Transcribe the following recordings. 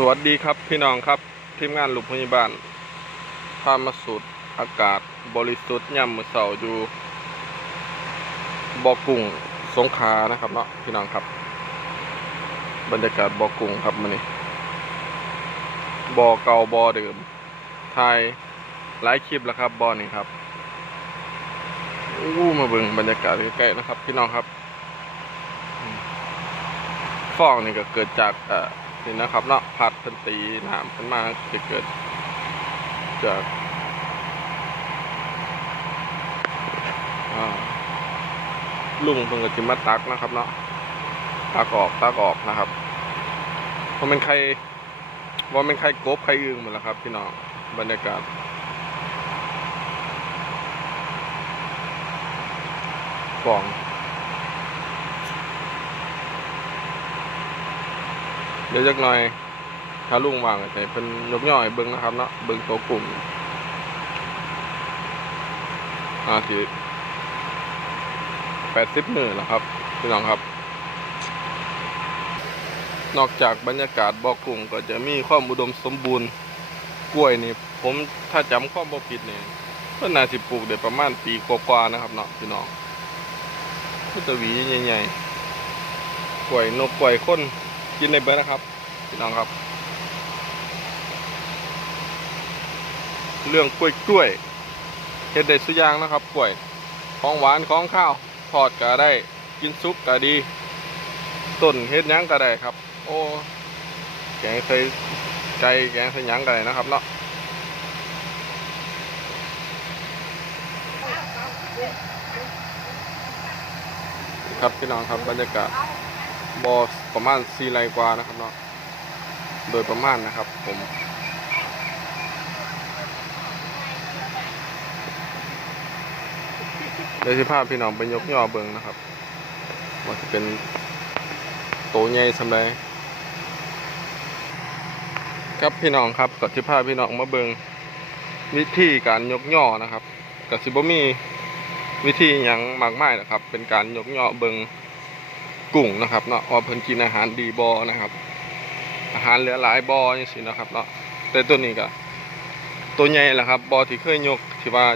สวัสดีครับพี่น้องครับทีมงานลูกพยาบาลพามาสูดอากาศบริสุทธิ์ย่ำมือเสาอยู่บ่อกุ้งสงขานะครับเนาะพี่น้องครับ บรรยากาศบ่อกุ้งครับมันนี้บ่อเก่าบ่อเดิมถ่ายหลายคลิปแล้วครับบ่อนี้ครับอู้มาเบิ่งบรรยากาศใกล้ๆนะครับ พี่น้องครับฟองนี่ก็เกิดจากเอ่อ นี่นะครับเนาะพัดเพิ่นตีน้ำขึ้นมาจะเกิด จากลุงเพิ่นก็สิมาตักนะครับ เนาะตักออกตักออกนะครับเพราะมันใครว่ามันใครกบใครอึงหมดแล้วครับ พี่น้องบรรยากาศฟอง เดี๋ยวจักหน่อยถ้าลุงวางก็จะเป็นยกย่อยเบิ้งนะครับเนาะเบิ้งตัวกลุ่มอาทีแปดสิบหมื่นแล้วครับพี่น้องครับ นอกจากบรรยากาศบอกุ้งก็จะมีความอุดมสมบูรณ์กล้วยนี่ ผมถ้าจำความบ่ผิดเนี่ยเพิ่นน่าสิปลูกได้ประมาณปีกว่าๆนะครับเนาะพี่น้องมันจะหวีใหญ่ๆกล้วยนกกล้วยคน กินในเบิร์นะครับพี่น้องครับ เรื่องกล้วยกล้วยเฮ็ดได้สุยางนะครับกล้วยของหวานของข้าวทอดก็ได้กินซุปก็ดีต้นเฮ็ดหยังก็ได้ครับ โอ้แกงใส่ไก่แกงใส่หยังก็ได้นะครับเนาะครับพี่น้องครับบรรยากาศ บอประมาณสี่ไรกว่านะครับเนาะโดยประมาณนะครับ ผม เดี๋ยวสิพาพี่น้องไปยกย่อเบิงนะครับว่าจะเป็นโตใหญ่สำไรครับพี่น้องครับก็สิพาพี่น้องมาเบิงวิธีการยกย่อนะครับก็สิบมีวิธีหยังมากมายนะครับ เป็นการยกย่อเบิง กุ้งนะครับเนาะว่าเพิ่นกินอาหารดีบอนะครับ อาหารเหลือหลายบอจังซี่นะครับเนาะแต่ตัวนี้ก็ตัวใหญ่แหละครับบอที่เคยยกที่ว่า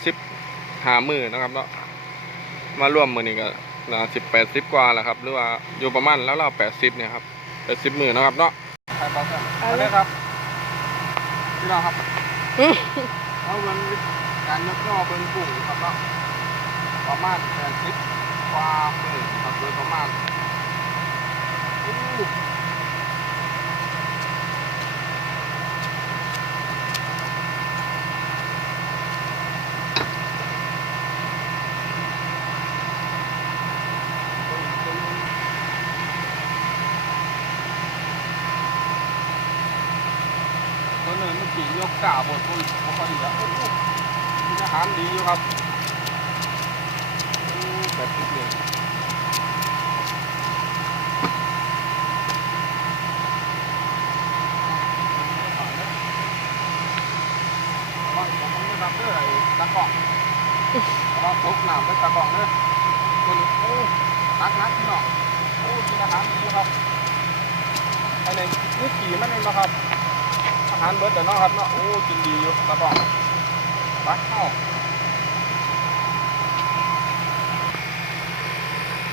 70หามือนะครับเนาะมาร่วมมือนี้ก็น่าสิบแปดสิบกว่าแหละครับ หรือว่าอยู่ประมาณแล้วเราแปดสิบเนี่ยครับแปดสิบมือนะครับเนาะใช่ครับเอาเลยครับพี่น้องครับเอามันการยกย่อเบิ้งกุ้งครับเนาะประมาณแปดสิบ กว่ามือครับโดยประมาณอู้ตัวหนึ่งมันขี่ยกกาบนตัวอีกเขาพอดีแล้วมีอาหารดีอยู่ครับโอ้แบบนี้เลยระวัง ของมันรับเด้อไอ้ตะกองระวังตกน้ำด้วยตะกองเด้อตัวนี้โอ้นักนักพี่น้องโอ้กินอาหารดีครับไอ้นี่นี่ขี่มันเองนะครับอาหารเบิร์ดเดี๋ยวเนาะครับเนาะโอ้กินดีอยู่ตะกองปักเข้า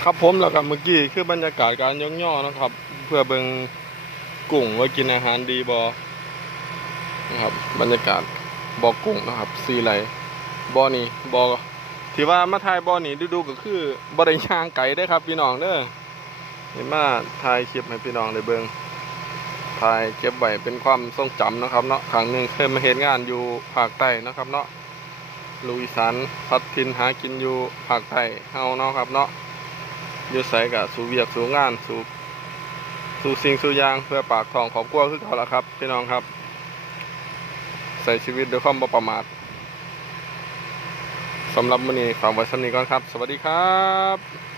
ครับผมแล้วก็เมื่อกี้คือบรรยากาศการย่องย่อนะครับ เพื่อเบิงกุ้งว่ากินอาหารดีบอนะครับบรรยากาศ บ่อกุ้งนะครับซีไรบ่อนี้บ่อที่ว่ามาถ่ายบ่อนี้ดูๆก็คือบ่ได้ย่างไก่ได้ครับพี่น้องเด้อเห็นมาถ่ายคลิปให้พี่น้องได้เบิงถ่ายเก็บไว้เป็นความทรงจำนะครับเนาะครั้งหนึ่งเคยมาเห็นงานอยู่ภาคใต้นะครับเนาะลูกอีสานพัดทินหากินอยู่ภาคใต้เฮาเนาะครับเนาะอยู่ใส่กับสู่เวียกสู่งานสู่สู่สิ่งสู่ยางเพื่อปากท้องครอบครัวคือเขาละครับพี่น้องครับ ใส่ชีวิตด้วยความบ่ประมาทสำหรับมื้อนี้ฝากไว้สำนี้ก่อนครับ สวัสดีครับ